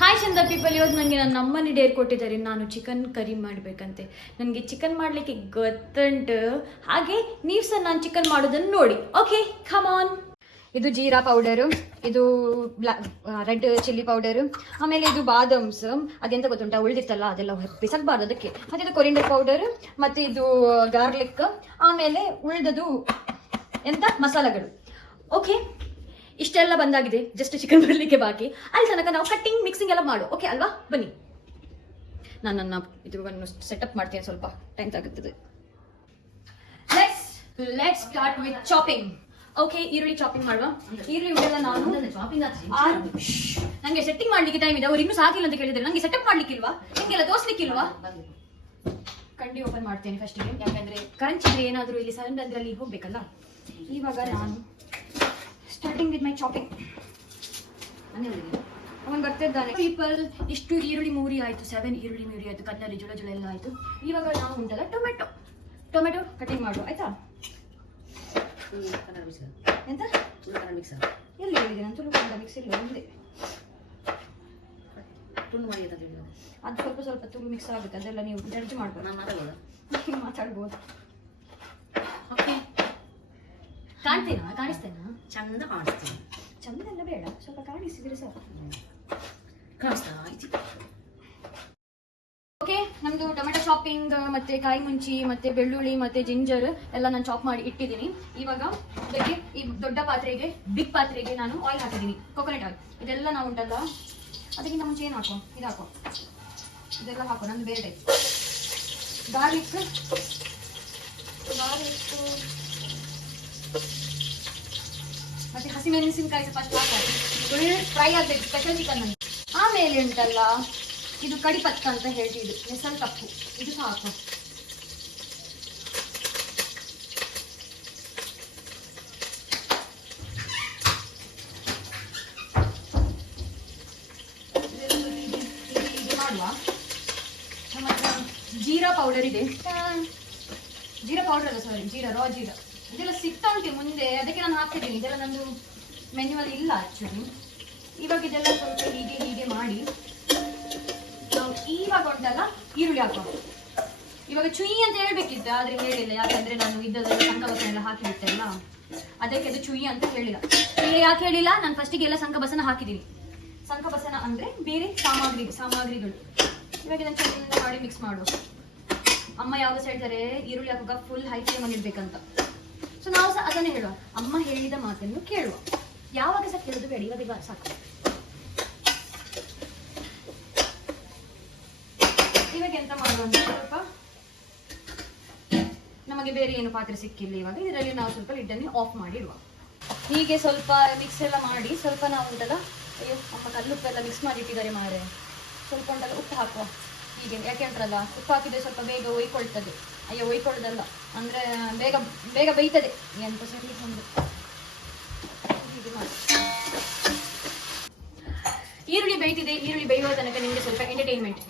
Hi ಚಂದ people, ಇವತ್ತು ನನಗೆ ನನ್ನ ಅಮ್ಮನೇ ಡೇರ್ ಕೊಟ್ಟಿದ್ದಾರೆ ನಾನು ಚಿಕನ್ ಕರಿ ಮಾಡಬೇಕಂತೆ. ನನಗೆ ಚಿಕನ್ ಮಾಡಲಿಕ್ಕೆ ಗೊತ್ತುಂಟು, ಹಾಗೆ ನೀವು ಸಹ ನಾನು ಚಿಕನ್ ಮಾಡೋದನ್ನು ನೋಡಿ. Okay, come on. ಇದು ಜೀರಾ ಪೌಡರು, ಇದು ರೆಡ್ ಚಿಲ್ಲಿ ಪೌಡರು, ಆಮೇಲೆ ಇದು ಬಾದಾಮ್ಸ್, ಅದೆಂತ ಗೊತ್ತುಂಟ, ಉಳಿದಿತ್ತಲ್ಲ ಅದೆಲ್ಲ ಬಿಸಾಕಬಾರ್ದು ಅದಕ್ಕೆ. ಮತ್ತು ಇದು ಕೊರಿಂಡರ್ ಪೌಡರ್, ಮತ್ತು ಇದು ಗಾರ್ಲಿಕ್, ಆಮೇಲೆ ಉಳಿದದು ಎಂತ ಮಸಾಲೆಗಳು. ಓಕೆ, ಇಷ್ಟೆಲ್ಲ ಬಂದಾಗಿದೆ, ಜಸ್ಟ್ ಚಿಕನ್ ಬರಲಿಕ್ಕೆ ಬಾಕಿ. ಅಲ್ಲಿ ತನಕ ನಾವು ಕಟ್ಟಿಂಗ್ ಮಿಕ್ಸಿಂಗ್ ಎಲ್ಲ ಮಾಡು. ಓಕೆ ಅಲ್ವಾ? ಬನ್ನಿ, ನಾನು ನನ್ನ ಇದನ್ನು ಸೆಟಪ್ ಮಾಡ್ತೀನಿ, ಸ್ವಲ್ಪ ಟೈಮ್ ತಾಗುತ್ತದೆ. Let's start with chopping. Okay, ಈರುಳ್ಳಿ ಚಾಪಿಂಗ್ ಮಾಡುವ. ಈರುಳ್ಳಿ ಉಳ್ಳೆಲ್ಲ ನಾನು ನಂಗೆ ಸೆಟ್ಟಿಂಗ್ ಮಾಡ್ಲಿಕ್ಕೆ ಟೈಮ್ ಇದೆ. ಅವ್ರು ಇನ್ನೂ ಸಾಕಿಲ್ಲ ಅಂತ ಕೇಳಿದ್ರೆ ನಂಗೆ ಸೆಟಪ್ ಮಾಡ್ಲಿಕ್ಕಿಲ್ವಾ, ನಿಂಗೆಲ್ಲ ತೋರಿಸ್ಲಿಕ್ಕಿಲ್ವಾ? ಕಂಡಿ ಓಪನ್ ಮಾಡ್ತೇನೆ ಫಸ್ಟಿಗೆ, ಯಾಕಂದ್ರೆ ಕರೆಂಟ್ ಇದ್ರೆ ಏನಾದರೂ ಇಲ್ಲಿ ಸೌಂಡ್ ಅಂದ್ರೆ ಅಲ್ಲಿ ಹೋಗ್ಬೇಕಲ್ಲ. ಇವಾಗ ನಾನು ಸ್ಟಾರ್ಟಿಂಗ್ ವಿತ್ ಮೈ ಚಾಪಿಂಗ್. ಅವನು ಬರ್ತಿದ್ದಾನೆ. ಪೀಪಲ್, ಇಷ್ಟು ಈರುಳ್ಳಿ ಮೂರಿ ಆಯ್ತು, 7 ಈರುಳ್ಳಿ ಮೂರಿ ಆಯ್ತು, ಕಲ್ಲಲ್ಲಿ ಜುಳ ಜುಳ ಎಲ್ಲ ಆಯ್ತು. ಇವಾಗ ನಾವು ಉಂಟಲ್ಲ ಟೊಮೆಟೊ ಕಟಿಂಗ್ ಮಾಡುವ, ಆಯ್ತಾ? ಎಂತ ಎಲ್ಲಿ ಹೇಳಿದೆ ನಾನು? ತುಳು ಕನ್ನಡ ಮಿಕ್ಸ್ ಇಲ್ಲ, ಒಂದೇ ಅದು ಸ್ವಲ್ಪ ಸ್ವಲ್ಪ ತುಳು ಮಿಕ್ಸ್ ಆಗುತ್ತೆ, ಅದೆಲ್ಲ ನೀವು ಜಡ್ಜ್ ಮಾಡ್ಬೋದು. ನಾನು ಮಾತಾಡ್ಬೋದು. ಓಕೆ, ಕಾಣಿಸ್ತೇನಾ? ಚಂದ ಕಾಣಿಸ್ತೀನಿ. ಚಂದ ಎಲ್ಲ ಬೇಡ, ಸ್ವಲ್ಪ ಕಾಣಿಸಿದ್ರೆ ಸಾಕು. ಓಕೆ, ನಮ್ದು ಟೊಮೆಟೊ ಶಾಪಿಂಗ್ ಮತ್ತೆ ಕಾಯಿ ಮುಂಚಿ ಮತ್ತೆ ಬೆಳ್ಳುಳ್ಳಿ ಮತ್ತೆ ಜಿಂಜರ್ ಎಲ್ಲ ನಾನು ಚಾಪ್ ಮಾಡಿ ಇಟ್ಟಿದ್ದೀನಿ. ಇವಾಗ ಇದಕ್ಕೆ ಈ ದೊಡ್ಡ ಪಾತ್ರೆಗೆ, ಬಿಗ್ ಪಾತ್ರೆಗೆ ನಾನು ಆಯಿಲ್ ಹಾಕಿದ್ದೀನಿ, ಕೊಕೊನಟ್ ಆಯಿಲ್. ಇದೆಲ್ಲ ನಾವು ಉಂಟಲ್ಲ, ಅದಕ್ಕಿಂತ ಮುಂಚೆ ಏನು ಹಾಕೋ, ಇದು ಹಾಕೋ, ಇದೆಲ್ಲ ಹಾಕೋ, ನಂದು ಬೇರೆ ಟೈಪ್. ಗಾರ್ಲಿಕ್ ಮತ್ತೆ ಹಸಿಮೆಣಸಿನಕಾಯಿ ಫಸ್ಟ್ ಹಾಕೋ, ಫುಲ್ ಫ್ರೈ ಆಗಬೇಕು, ಸ್ಪೆಷಲ್ ಚಿಕನ್ ಅಂತ. ಆಮೇಲೆ ಉಂಟಲ್ಲ, ಇದು ಕಡಿಪತ್ತ ಅಂತ ಹೇಳ್ತಿದ್ದು, ಮೆಸಲ್ ಕಪ್ಪು, ಇದು ಸಾಕು. ಇದು ಮಾಡುವ. ನಮ್ಮ ಹತ್ರ ಜೀರಾ ಪೌಡರ್ ಇದೆ. ಜೀರಾ ಪೌಡರ್ ಅಲ್ಲ, ಸಾರಿ, ರಾ ಜೀರಾ. ಇದೆಲ್ಲ ಸಿಗ್ತಾ ಉಂಟು ಮುಂದೆ, ಅದಕ್ಕೆ ನಾನು ಹಾಕ್ತಿದ್ದೀನಿ. ಇದೆಲ್ಲ ನಂದು ಮೆನ್ಯುವಲ್ಲಿ ಇಲ್ಲ ಆ್ಯಕ್ಚುಲಿ. ಇವಾಗ ಇದೆಲ್ಲ ಸ್ವಲ್ಪ ಹೀಗೆ ಮಾಡಿ ನಾವು ಇವಾಗ ಉಂಟಲ್ಲ ಈರುಳ್ಳಿ ಹಾಕೋ. ಇವಾಗ ಚುಯಿ ಅಂತ ಹೇಳ್ಬೇಕಿತ್ತು, ಆದ್ರೆ ಹೇಳಿಲ್ಲ, ಯಾಕಂದ್ರೆ ನಾನು ಇದ್ದದೆಲ್ಲ ಸಂಘಬಸನ ಎಲ್ಲ ಹಾಕಿಬಿಟ್ಟೆಲ್ಲ, ಅದಕ್ಕೆ ಅದು ಚುಯಿ ಅಂತ ಹೇಳಿಲ್ಲ. ಯಾಕೆ ಹೇಳಿಲ್ಲ? ನಾನು ಫಸ್ಟಿಗೆ ಎಲ್ಲ ಸಂಘಬಸನ ಹಾಕಿದ್ದೀನಿ. ಸಂಘಬಸನ ಅಂದ್ರೆ ಬೇರೆ ಸಾಮಗ್ರಿಗಳು. ಇವಾಗ ಇದನ್ನು ಚಂದ ಮಾಡಿ ಮಿಕ್ಸ್ ಮಾಡು. ಅಮ್ಮ ಯಾವಾಗ ಹೇಳ್ತಾರೆ ಈರುಳ್ಳಿ ಹಾಕುವಾಗ ಫುಲ್ ಹೈ ಫ್ಲೇಮಲ್ಲಿ ಇರ್ಬೇಕಂತ. ಸೊ ನಾವು ಸಹ ಅದನ್ನೇ ಹೇಳುವ, ಅಮ್ಮ ಹೇಳಿದ ಮಾತನ್ನು ಕೇಳುವ. ಯಾವಾಗ ಸಹ ಕೇಳೋದು ಬೇಡ, ಇವಾಗ ಸಾಕು. ಇವಾಗ ಎಂತ ಮಾಡುವ ಅಂತ, ಸ್ವಲ್ಪ ನಮಗೆ ಬೇರೆ ಏನು ಪಾತ್ರೆ ಸಿಕ್ಕಿಲ್ಲ ಇವಾಗ, ಇದರಲ್ಲಿ ನಾವು ಸ್ವಲ್ಪ ಲಿಡ್ಡನ್ನು ಆಫ್ ಮಾಡಿ ಇಡುವ. ಹೀಗೆ ಸ್ವಲ್ಪ ಮಿಕ್ಸ್ ಎಲ್ಲ ಮಾಡಿ, ಸ್ವಲ್ಪ ನಾವು ಉಂಟಲ್ಲ, ಅಯ್ಯೋ ಅಮ್ಮ ಕಲ್ಲುಪ್ಪೆಲ್ಲ ಮಿಕ್ಸ್ ಮಾಡಿ ಇಟ್ಟಿದ್ದಾರೆ ಮಾರೆ, ಸ್ವಲ್ಪ ಉಂಟಲ್ಲ ಉಪ್ಪು ಹಾಕುವ. ಹೀಗೆ ಯಾಕೆ ಉಂಟಲ್ಲ, ಉಪ್ಪು ಹಾಕಿದ್ರೆ ಸ್ವಲ್ಪ ಬೇಗ ಒಯ್ಕೊಳ್ತದೆ. ಅಯ್ಯೋ ಒಯ್ಕೊಳ್ಳೋದಲ್ಲ ಅಂದ್ರೆ ಬೇಗ ಬೇಗ ಬೇಯ್ತದೆ ಎಂತ ಸರಿ ಒಂದು. ಹೀಗೆ ಮಾಡಿ. ಈರುಳ್ಳಿ ಬೇಯ್ತಿದೆ. ಈರುಳ್ಳಿ ಬೇಯುವ ತನಕ ನಿಮಗೆ ಸ್ವಲ್ಪ ಎಂಟರ್ಟೈನ್ಮೆಂಟ್.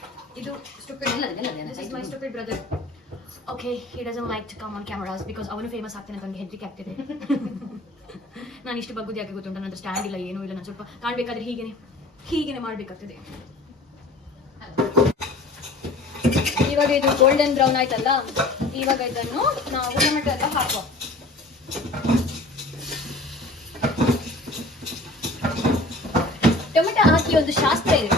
ಇದು this is my stupid brother. Okay, he doesn't like to come on cameras because ಅವನು ಫೇಮಸ್ ಆಗ್ತಾನೆ ಅಂತ ನನಗೆ ಹೆದರಿಕೆ ಆಗ್ತಿದೆ. ನಾನು ಇಷ್ಟು ಬಗ್ಗುದು ಯಾಕೆ ಗೊತ್ತುಂಟ, ನನ್ನ ಸ್ಟ್ಯಾಂಡ್ ಇಲ್ಲ, ಏನೂ ಇಲ್ಲ. ನಾನು ಸ್ವಲ್ಪ ಕಾಣಬೇಕಾದ್ರೆ ಹೀಗೇನೆ ಮಾಡಬೇಕಾಗ್ತದೆ. ಇವಾಗ ಇದು ಗೋಲ್ಡನ್ ಬ್ರೌನ್ ಆಯ್ತಲ್ಲ, ಇವಾಗ ಇದನ್ನು ನಾವು ಟೊಮೆಟೊ ಎಲ್ಲ ಹಾಕುವ. ಟೊಮೆಟೊ ಹಾಕಿ ಒಂದು ಶಾಸ್ತ್ರ ಇದೆ.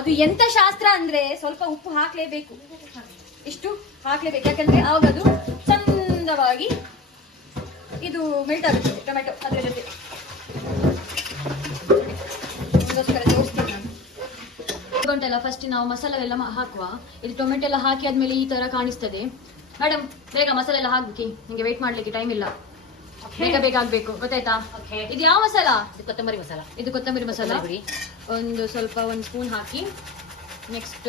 ಅದು ಎಂತ ಶಾಸ್ತ್ರ ಅಂದ್ರೆ ಸ್ವಲ್ಪ ಉಪ್ಪು ಹಾಕ್ಲೇಬೇಕು, ಇಷ್ಟು ಹಾಕ್ಲೇಬೇಕು, ಯಾಕಂದ್ರೆ ಆವಾಗ ಅದು ಚಂದವಾಗಿ ಇದು ಮೆಲ್ಟ್ ಆಗುತ್ತದೆ ಟೊಮೆಟೊ ಅದ್ರ ಜೊತೆ. ತೋರಿಸ್ತೀನಿ ನಾನು. ಉಂಟಲ್ಲ, ಫಸ್ಟ್ ನಾವು ಮಸಾಲೆ ಎಲ್ಲ ಹಾಕುವ. ಇದು ಟೊಮೆಟೊ ಎಲ್ಲ ಹಾಕಿ ಆದ್ಮೇಲೆ ಈ ತರ ಕಾಣಿಸ್ತದೆ. ಮೇಡಮ್ ಬೇಗ ಮಸಾಲೆ ಎಲ್ಲ ಹಾಕಿ, ನಿಮಗೆ ವೇಟ್ ಮಾಡ್ಲಿಕ್ಕೆ ಟೈಮ್ ಇಲ್ಲ, ಬೇಗ ಆಗ್ಬೇಕು, ಗೊತ್ತಾಯ್ತಾ? ಇದು ಯಾವ ಮಸಾಲ? ಇದು ಕೊತ್ತಂಬರಿ ಮಸಾಲ. ಒಂದು ಸ್ವಲ್ಪ 1 ಸ್ಪೂನ್ ಹಾಕಿ. ನೆಕ್ಸ್ಟ್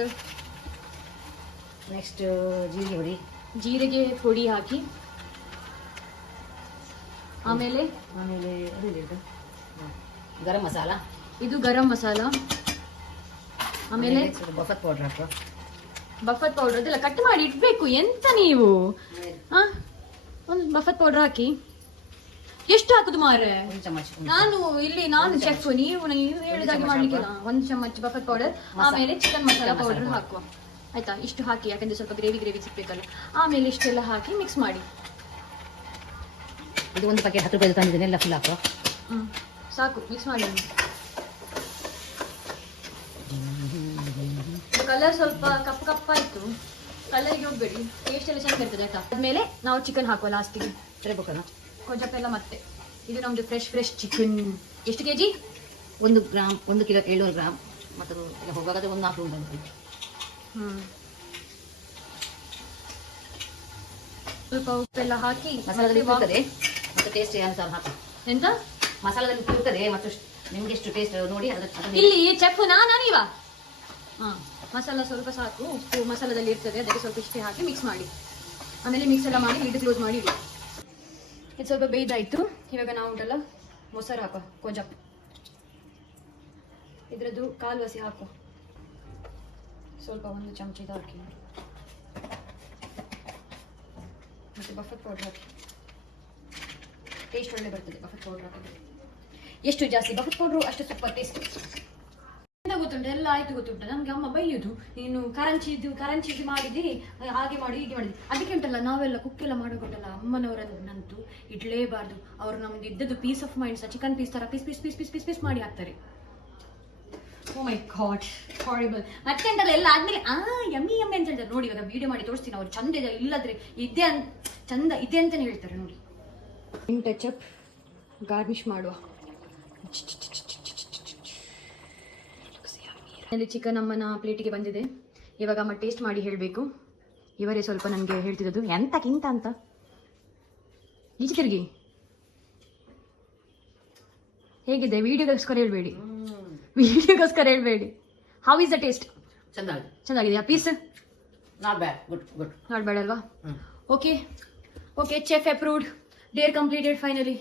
ಜೀರಿಗೆ ಪುಡಿ ಹಾಕಿ. ಆಮೇಲೆ ಗರಂ ಮಸಾಲ. ಇದು ಗರಂ ಮಸಾಲ. ಆಮೇಲೆ ಬಫತ್ ಪೌಡರ್ ಅದೆಲ್ಲ ಕಟ್ ಮಾಡಿ ಇಡ್ಬೇಕು. ಎಂತ ನೀವು ಒಂದು ಬಫತ್ ಪೌಡರ್ ಹಾಕಿ. ಎಷ್ಟು ಹಾಕುದು ಮಾರ್ರೆ? ಒಂದು ಚಮಚ. ನಾನು ಚೆಫ್, ನೀವು ಹೇಳಿದಾಗೆ ಮಾಡ್ಲಿಕ್ಕಿಲ್ಲ. 1 ಚಮಚ ಬಫರ್ ಪೌಡರ್, ಆಮೇಲೆ ಚಿಕನ್ ಮಸಾಲಾ ಪೌಡರ್ ಹಾಕುವ ಆಯ್ತಾ. ಇಷ್ಟು ಹಾಕಿ, ಯಾಕಂದ್ರೆ ಸ್ವಲ್ಪ ಗ್ರೇವಿ ಸಿಗ್ಬೇಕಲ್ಲ. ಆಮೇಲೆ ಇಷ್ಟೆಲ್ಲ ಹಾಕಿ ಮಿಕ್ಸ್ ಮಾಡಿ. ಇದು ಒಂದು ಪ್ಯಾಕೆಟ್ 10 ರೂಪಾಯಿ ತಂದಿದ್ದೇನೆ, ಎಲ್ಲ ಫುಲ್ ಹಾಕುವ. ಸಾಕು, ಮಿಕ್ಸ್ ಮಾಡಿ. ಕಲರ್ ಸ್ವಲ್ಪ ಕಪ್ಪಾಯ್ತು, ಕಲರ್ಗೆ ಹೋಗ್ಬೇಡಿ, ಟೇಸ್ಟ್ ಎಲ್ಲ ಚೆನ್ನಾಗಿ ಇರ್ತದೆ ಆಯ್ತಾ. ಆದ್ಮೇಲೆ ನಾವು ಚಿಕನ್ ಹಾಕುವ ಲಾಸ್ಟಿಗೆ. ಕೊಂಚಪ್ಪ ಮತ್ತೆ. ಇದು ನಮ್ದು ಫ್ರೆಶ್ ಚಿಕನ್. ಎಷ್ಟು ಕೆಜಿ? 1 gram, 1 kilo 700 gram. ಮತ್ತು ಈಗ ಹೋಗಾಗದೆ 1 4 ಉಂಟು. ಸ್ವಲ್ಪ ಉಪ್ಪೆಲ್ಲ ಹಾಕಿ ಮಸಾಲದಲ್ಲಿ ಇರ್ತದೆ ಮತ್ತು ಟೇಸ್ಟ್ ಅನುಸಾರ ಹಾಕಿ. ಎಂತ ಮಸಾಲದಲ್ಲಿ ಇರ್ತದೆ ಮತ್ತು ನಿಮ್ಗೆ ಎಷ್ಟು ಟೇಸ್ಟ್ ನೋಡಿ ಇಲ್ಲಿ ಚೆಫ್ ನೀವ. ಮಸಾಲ ಸ್ವಲ್ಪ ಸಾಕು, ಉಪ್ಪು ಮಸಾಲದಲ್ಲಿ ಇರ್ತದೆ, ಅದಕ್ಕೆ ಸ್ವಲ್ಪ ಇಷ್ಟೇ ಹಾಕಿ ಮಿಕ್ಸ್ ಮಾಡಿ. ಆಮೇಲೆ ಮಿಕ್ಸ್ ಎಲ್ಲ ಮಾಡಿ ಲಿಡ್ ಕ್ಲೋಸ್ ಮಾಡಿ ಇಡಿ. ಇದು ಸ್ವಲ್ಪ ಬೇಯ್ದಾಯ್ತು. ಇವಾಗ ನಾವು ಉಂಟಲ್ಲ ಮೊಸರು ಹಾಕುವ, ಕೊಂಚಪ್ ಇದ್ರದ್ದು ಕಾಲ್ವಾಸಿ ಹಾಕುವ. ಸ್ವಲ್ಪ 1 ಚಮಚ ಇದು ಹಾಕಿ, ಮತ್ತೆ ಬಫರ್ ಪೌಡರ್ ಹಾಕಿ. ಟೇಸ್ಟ್ ಒಳ್ಳೆ ಬರ್ತದೆ ಬಫರ್ ಪೌಡರ್ ಹಾಕಿದ್ರೆ. ಎಷ್ಟು ಜಾಸ್ತಿ ಬಫರ್ ಪೌಡ್ರು ಅಷ್ಟು ಸೂಪರ್ ಟೇಸ್ಟ್. ಎಂತ ಗೊತ್ತುಂಟು, ಎಲ್ಲ ಆಯ್ತು ಗೊತ್ತುಂಟು. ನಮ್ಗೆ ಅಮ್ಮ ಬೈಯುದು, ನೀನು ಕರಂಚಿದ್ದು ಮಾಡಿದಿ, ಹಾಗೆ ಮಾಡಿ ಹೀಗೆ ಮಾಡಿದಿ. ಅದಕ್ಕೆ ಉಂಟಲ್ಲ, ನಾವೆಲ್ಲ ಕುಕ್ಕೆಲ್ಲ ಮಾಡೋಕೊಟ್ಟಲ್ಲ, ಅಮ್ಮನವರನ್ನಂತೂ ಇಡ್ಲೇಬಾರ್ದು. ಅವ್ರು ನಮ್ದು ಇದ್ದದ್ದು peace of minds, chicken piece ತರ ಪೀಸ್ ಮಾಡಿ ಹಾಕ್ತಾರೆ. Oh my god, horrible. ಮತ್ತೆ ಉಂಟಲ್ಲ, ಎಲ್ಲ ಆದ್ಮೇಲೆ ಯಮ್ಮಿ ಅಂತ ಹೇಳ್ತಾರೆ ನೋಡಿ. ಇವಾಗ ವಿಡಿಯೋ ಮಾಡಿ ತೋರಿಸ್ತೀನಿ, ಅವ್ರು ಚಂದ ಇದೆ, ಇಲ್ಲದ್ರೆ ಚಂದ ಇದೆ ಅಂತಾನೆ ಹೇಳ್ತಾರೆ ನೋಡಿ. ಟಚಪ್ ಗಾರ್ನಿಶ್ ಮಾಡುವ. ಚಿಕನ್ ಅಮ್ಮನ ಪ್ಲೇಟಿಗೆ ಬಂದಿದೆ. ಇವಾಗ ಅಮ್ಮ ಟೇಸ್ಟ್ ಮಾಡಿ ಹೇಳಬೇಕು. ಇವರೇ ಸ್ವಲ್ಪ ನನಗೆ ಹೇಳ್ತಿರೋದು ಎಂತಕ್ಕಿಂತ ಅಂತ. ಈಚೆ ತಿರುಗಿ. ಹೇಗಿದೆ? ವಿಡಿಯೋಗೋಸ್ಕರ ಹೇಳ್ಬೇಡಿ, ಹೌ ಇಸ್ ದ ಟೇಸ್ಟ್? ಚೆನ್ನಾಗಿದೆಯಾ ಪೀಸ್? ನಾಟ್ ಬ್ಯಾಡ್ ಅಲ್ವಾ? Okay chef approved. Deere completed finally.